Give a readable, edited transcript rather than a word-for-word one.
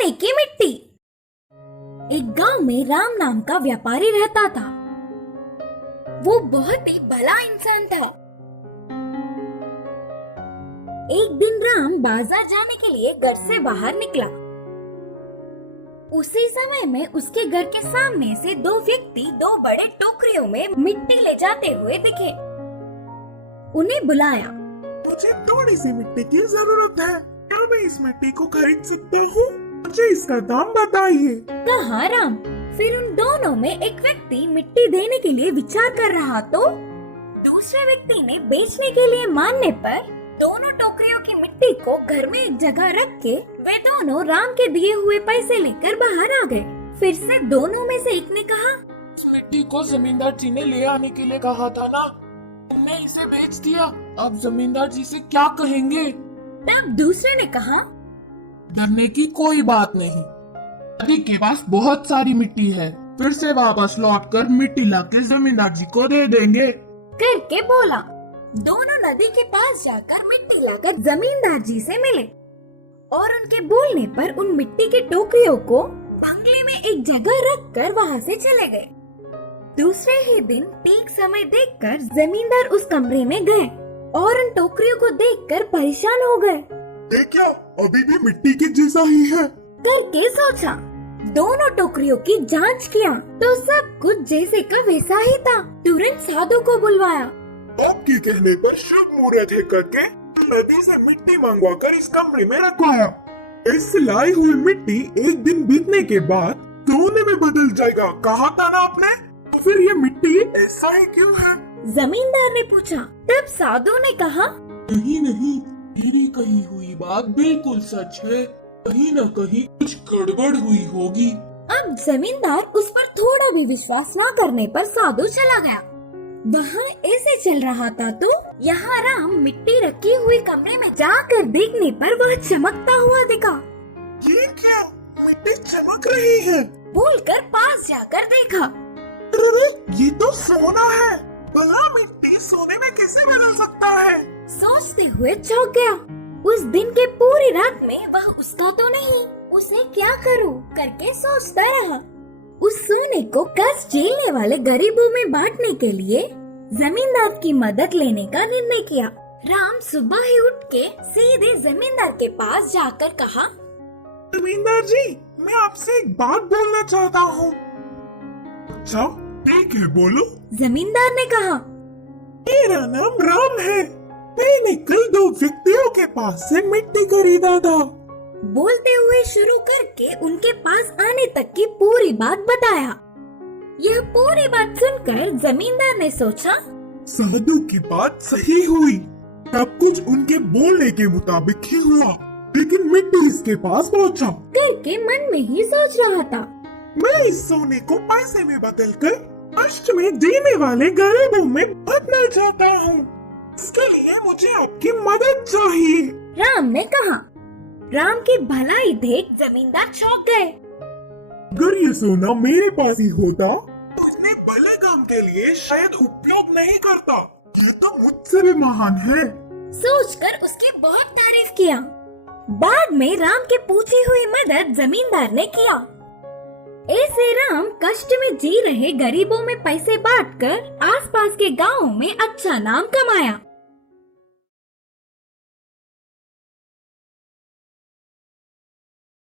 सोने की मिट्टी। एक गांव में राम नाम का व्यापारी रहता था। वो बहुत ही भला इंसान था। एक दिन राम बाजार जाने के लिए घर से बाहर निकला। उसी समय में उसके घर के सामने से दो व्यक्ति दो बड़े टोकरियों में मिट्टी ले जाते हुए दिखे। उन्हें बुलाया। मुझे थोड़ी सी मिट्टी की जरूरत है, क्या मैं इस मिट्टी को खरीद सकता हूँ? मुझे इसका दाम बताइए, कहा राम। फिर उन दोनों में एक व्यक्ति मिट्टी देने के लिए विचार कर रहा तो दूसरे व्यक्ति ने बेचने के लिए मानने पर दोनों टोकरियों की मिट्टी को घर में एक जगह रख के वे दोनों राम के दिए हुए पैसे लेकर बाहर आ गए। फिर से दोनों में से एक ने कहा, इस मिट्टी को जमींदार जी ने ले आने के लिए कहा था ना, तुमने इसे बेच दिया। अब जमींदार जी से क्या कहेंगे? तब दूसरे ने कहा, डरने की कोई बात नहीं, नदी के पास बहुत सारी मिट्टी है, फिर से वापस लौटकर मिट्टी लाके जमींदार जी को दे देंगे करके बोला। दोनों नदी के पास जाकर मिट्टी लाकर जमींदार जी से मिले और उनके बोलने पर उन मिट्टी की टोकरियों को बंगले में एक जगह रखकर वहाँ से चले गए। दूसरे ही दिन ठीक समय देखकर जमींदार उस कमरे में गए और उन टोकरियों को देखकर परेशान हो गए। ये क्या अभी भी मिट्टी के जैसा ही है करके सोचा। दोनों टोकरियों की जांच किया तो सब कुछ जैसे का वैसा ही था। तुरंत साधु को बुलवाया। आपके कहने पर शुभ मुहूर्त है करके नदी से मिट्टी मंगवा कर इस कमरे में रखवाया। इस लाई हुई मिट्टी एक दिन बीतने के बाद सोने में बदल जाएगा, कहा था ना आपने? तो फिर ये मिट्टी ऐसा ही क्यों है? जमींदार ने पूछा। तब साधु ने कहा, नहीं नहीं, मेरी कही हुई बात बिल्कुल सच है, कहीं न कहीं कुछ गड़बड़ हुई होगी। अब जमींदार उस पर थोड़ा भी विश्वास न करने पर साधु चला गया। वहाँ ऐसे चल रहा था तो यहाँ राम मिट्टी रखी हुई कमरे में जाकर देखने पर वह चमकता हुआ दिखा। ये क्या, मिट्टी चमक रही है? बोलकर पास जाकर देखा। अरे ये तो सोना है, भला मिट्टी सोने में कैसे बदल सकता है? सोचते हुए चौंक गया। उस दिन के पूरी रात में वह उसका तो नहीं, उसे क्या करूं करके सोचता रहा। उस सोने को कष्ट झेलने वाले गरीबों में बांटने के लिए जमींदार की मदद लेने का निर्णय किया। राम सुबह ही उठ के सीधे जमींदार के पास जाकर कहा, जमींदार जी, मैं आपसे एक बात बोलना चाहता हूँ। अच्छा ठीक है, बोलो। जमींदार ने कहा, मेरा नाम राम है, मैंने कल दो व्यक्तियों के पास से मिट्टी खरीदा था। बोलते हुए शुरू करके उनके पास आने तक की पूरी बात बताया। यह पूरी बात सुनकर जमींदार ने सोचा, साधु की बात सही हुई, सब कुछ उनके बोलने के मुताबिक ही हुआ, लेकिन मिट्टी इसके पास पहुंचा करके मन में ही सोच रहा था। मैं इस सोने को पैसे में बदलकर कष्ट में जीने वाले गरीबों में बांटना चाहता हूँ। इसके लिए मुझे आपकी मदद चाहिए, राम ने कहा। राम की भलाई देख जमींदार चौंक गए। अगर ये सोना मेरे पास ही होता तो इतने भले काम के लिए शायद उपयोग नहीं करता। ये तो मुझसे भी महान है। सोचकर उसकी बहुत तारीफ किया। बाद में राम की पूछी हुई मदद जमींदार ने किया। ऐसे राम कष्ट में जी रहे गरीबों में पैसे बांटकर आसपास के गांवों में अच्छा नाम कमाया।